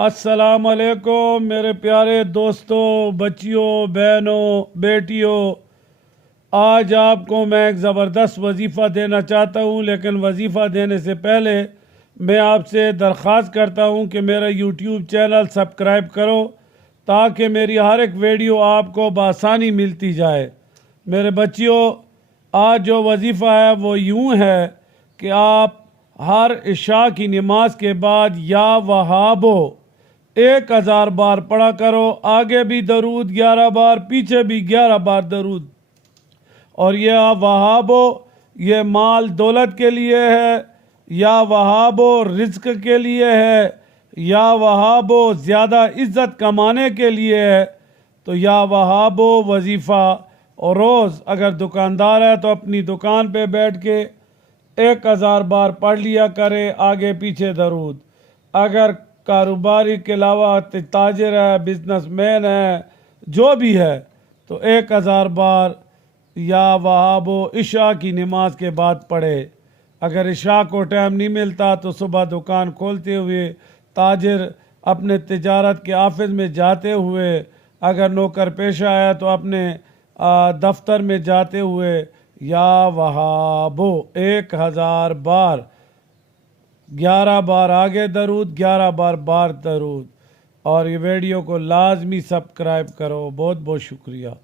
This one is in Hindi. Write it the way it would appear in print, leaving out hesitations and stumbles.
अस्सलाम वालेकुम मेरे प्यारे दोस्तों, बच्चियों, बहनों, बेटियों। आज आपको मैं एक ज़बरदस्त वजीफ़ा देना चाहता हूँ, लेकिन वजीफ़ा देने से पहले मैं आपसे दरख्वास्त करता हूँ कि मेरा यूट्यूब चैनल सब्सक्राइब करो ताकि मेरी हर एक वीडियो आपको बआसानी मिलती जाए। मेरे बच्चियों, आज जो वजीफ़ा है वो यूँ है कि आप हर इशा की नमाज के बाद या वहाबो 1000 बार पढ़ा करो। आगे भी दरूद 11 बार, पीछे भी 11 बार दरूद। और यह वहाबो, ये माल दौलत के लिए है, या वहाबो रिज्क के लिए है, या वहाबो ज़्यादा इज़्ज़त कमाने के लिए है। तो या वहाबो वजीफ़ा, और रोज़ अगर दुकानदार है तो अपनी दुकान पे बैठ के 1000 बार पढ़ लिया करे, आगे पीछे दरूद। अगर कारोबारी के अलावा ताजिर है, बिजनेसमैन है, जो भी है, तो 1000 बार या वहाबो इशा की नमाज के बाद पढ़े। अगर इशा को टाइम नहीं मिलता तो सुबह दुकान खोलते हुए, ताजिर अपने तिजारत के ऑफिस में जाते हुए, अगर नौकर पेशा है तो अपने दफ्तर में जाते हुए या वहाबो 1000 बार, 11 बार आगे दरूद, 11 बार दरूद। और ये वीडियो को लाजमी सब्सक्राइब करो। बहुत बहुत शुक्रिया।